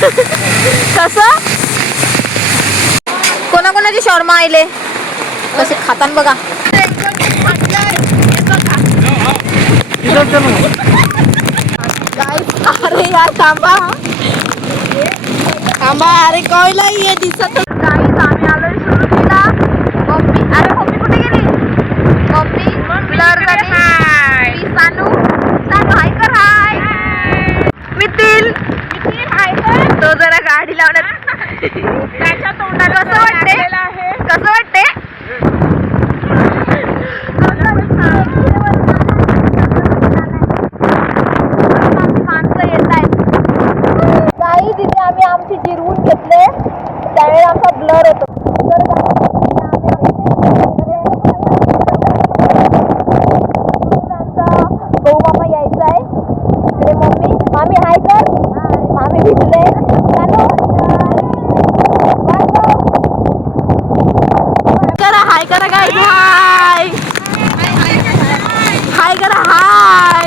कसं कोणाकोणाची शॉर्मा आले कसे खातान बघा. अरे यार थांबा थांबा, अरे कळला ये दिसत. गाईस आम्ही आलोय सुरुवातीला. मम्मी, अरे मम्मी कुठे गेली? मम्मी ब्लर झाली. मी सानू हाय कर. हाय मिथिल हाय कर. तो जरा गाडी लावण्यात त्याच्या तोंडात कसं वाटते? कसं वाटते? माणसं येत आहेत काही तिथे. आम्ही आमची जिरवून घेतले त्यावेळेला आमचा ब्लर होतो. भाऊ मामा यायचा आहे इकडे. मम्मी मामी हाय कर. मामी भिजले. करा हाय करा गाईज. हाय हाय करा. हाय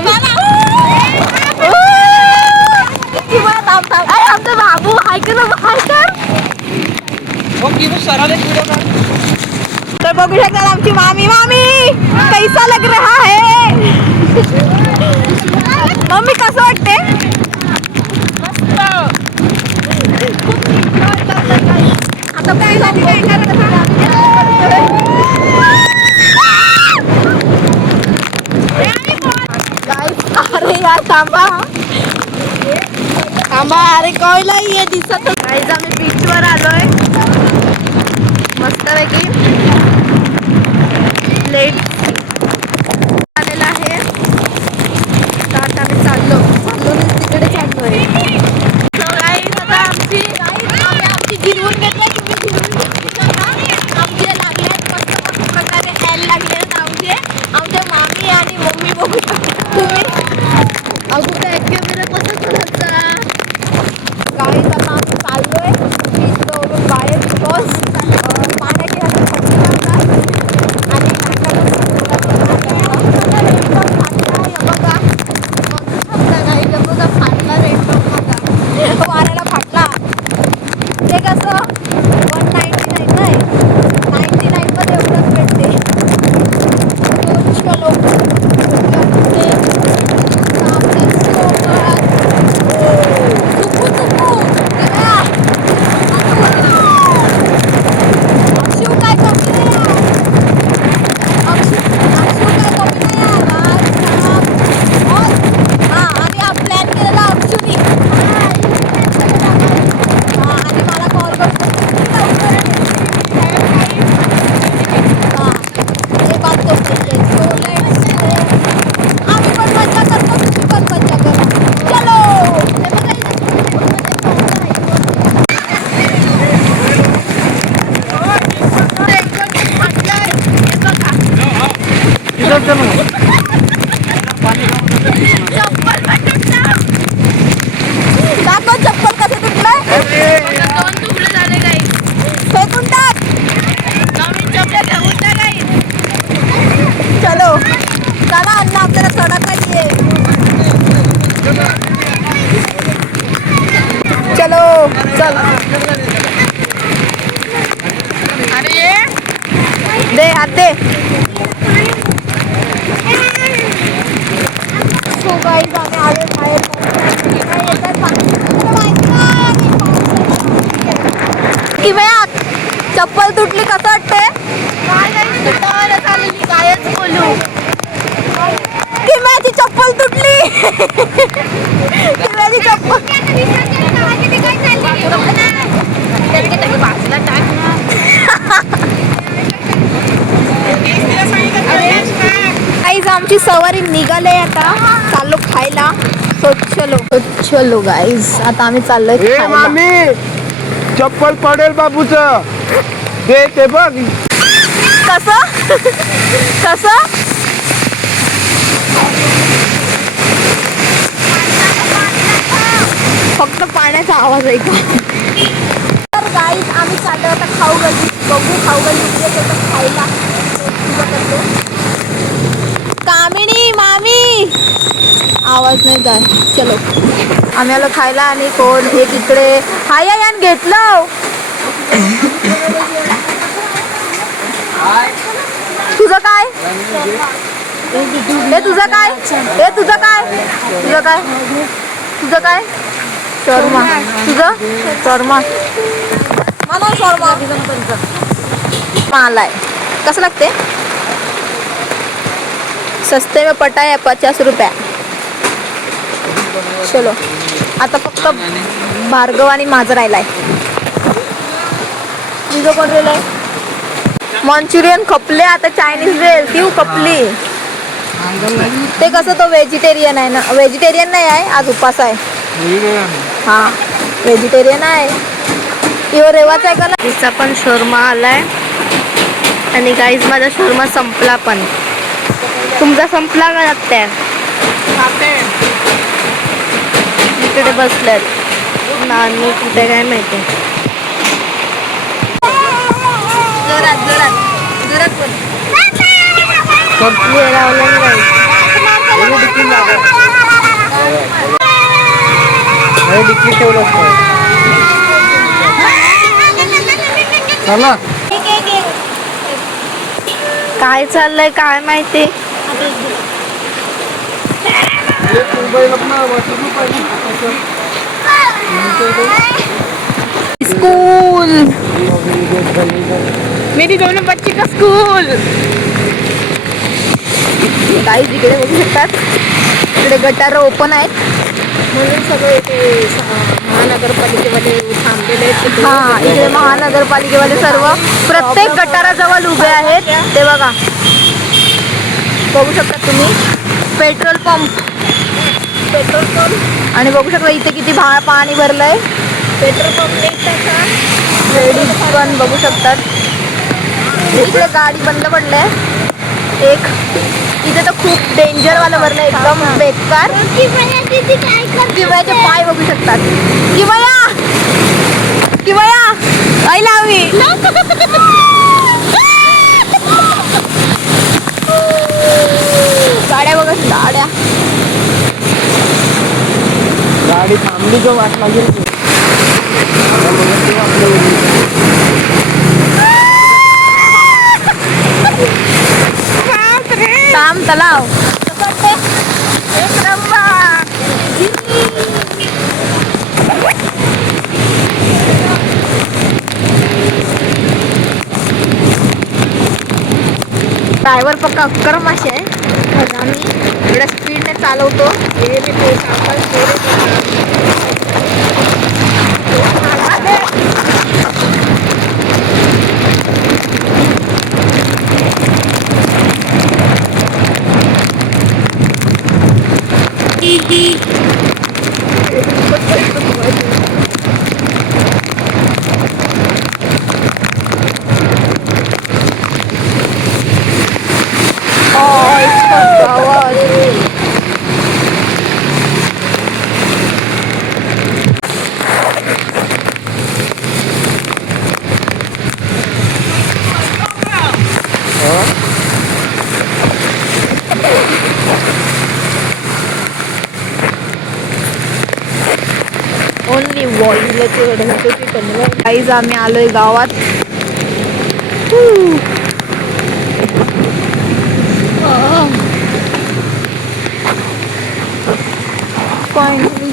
आमचा बाबू हाय कर. हाय कर. तर बघू शकता आमची मामी. मामी कैसा लग रहा है? मम्मी कसं वाटते? आता काय अरे यार थांबा थांबा, अरे कळला ये दिसत. गाईज आम्ही बीचवर आलोय मस्तपैकी. लेट आलेला आहे तर आता आम्ही चाललो तिकडे चाललोय. आता आमची जिरवून घेतलं. तुम्ही जिरवून घेतली आमचे लागले मस्त प्रकारे यायला लागले आमचे मामी आणि मम्मी. बघू तुम्ही अगोदर कॅमेरा कसं करायचा. गाईज आता आम्ही चाललोय बीचवरून बाहेर. बिकॉज पाण्याची वाऱ्याला फाटला. ते कसं 199 नाही 99 मध्ये एवढंच भेटते. चप्पल कसं तुटलं? दोन तुकडे झाले गाईस. फेकून टाक. चलो चला अण्णा आपल्याला सडक आहे. चलो चल. अरे दे हात दे. सो गाईस आम्ही आले बाहेर. चप्पल तुटली कसं वाटते? कायच बोलू की माझी चप्पल तुटली. माझी चप्पल गाईज आमची सवारी निघाले. आता चाललो खायला. चलो गाईज आता आम्ही चाललोय खायला. चप्पल पडेल बाबूचं. दे ते बघ. कसं कसं फक्त पाण्याचा आवाज आहे का? तर गाईज आम्ही चाललो आता खाऊ गल्ली. बघू खाऊ गल्ली खायला. कामिनी मामी आवाज नाही जाय. चलो आम्ही आलो खायला आणि कोण हे तिकडे हाय यान घेतलं. तुझं काय हे तुझं काय हे तुझं काय तुझं काय तुझं काय शर्मा तुझं शर्मा मला शर्मा मालाय कसं लागते. सस्ते में पटा है 50 रुपया. चलो आता फक्त भार्गव आणि माझं राहिलाय. तुझं कोण राहिलंय. मंचुरियन खपले आता चायनीज रेल ती खपली. ते कसं तो व्हेजिटेरियन आहे ना. व्हेजिटेरियन नाही आहे आज उपास आहे. हा व्हेजिटेरियन आहे. इवर रेवाचा आहे का ना. तिचा पण शोरमा आलाय आणि गाईज माझा शोरमा संपला पण. तुमचा संपला का लागतंय. इकडे बसल्यात नानी कुठे काय माहिती. जोरात जोरात जोरात बोल. चला काय चाललंय काय माहिती. स्कूल मेरी दोनों बच्चे का स्कूल. गाईज इकडे बघू शकतात. इकडे गटार ओपन आहेत म्हणून सगळे इथे महानगरपालिकेवाले थांबलेले आहेत. हा इकडे महानगरपालिकेवाले सर्व प्रत्येक गटाराजवळ उभे आहेत. ते बघा बघू शकता तुम्ही. पेट्रोल पंप आणि बघू शकता इथे किती पाणी भरलंय. पेट्रोल पंप लेडीज पण बघू शकतात. इकडे गाडी बंद पडले. एक इथे तर खूप डेंजर वाला भरलंय एकदम बेकार. किमयाचे पाय बघू शकतात. किमया आई लावी गाड्या बघा गाड्या. गाडी थांबली जो वाट लागेल. काम तलाव ड्रायव्हर पक्का अक्कर माशी आहे. आम्ही एवढ्या स्पीडने चालवतो. ओनली गाईज आम्ही आलोय गावात. फायनली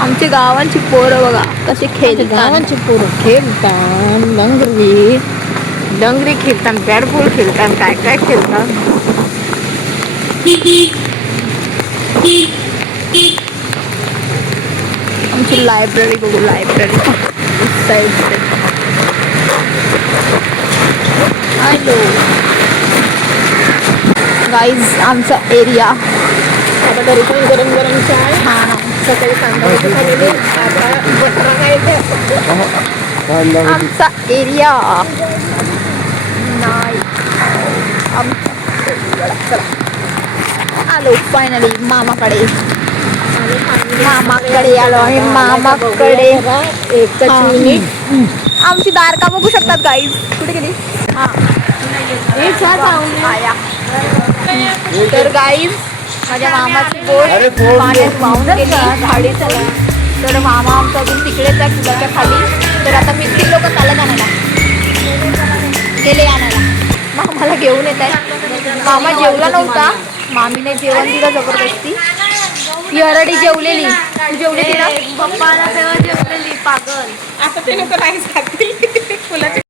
आमच्या गावांची पोरं बघा कशी खेळतात. गावांची पोरं खेळतात डंगरी खेळतात बॅट बॉल खेळतात काय काय खेळतात. आमची लायब्ररी बघू. लायब्ररी साईड हॅलो गाईज आमचा एरिया. आता घरी पण गरम गरम चाय. हा सकाळी सांगायचं खाल्लेली आता बटरा खायचं. आमचा एरिया नाही. आलो फायनली मामाकडे. मामाकडे आलो आहे. मामाकडे एकच मिनिट आमची दारका बघू शकतात गाईज. कुठे गेली? हा आया. तर गाईज माझ्या मामाची बोट अरे फोन पाण्यात वाहून गेली गाडीचा. तर मामा आमचा अजून तिकडेच आहे पुलाच्या खाली. तर आता मिस्त्री लोक चालत आणायला गेले आणायला. मामाला घेऊन येत आहे. मामा जेवला नव्हता, मामीने जेवण दिलं जबरदस्ती. ही हरडी जेवलेली. तू जेवली ना? पप्पाला तेव्हा जेवलेली पागल. आता ते लोक राईस खातील.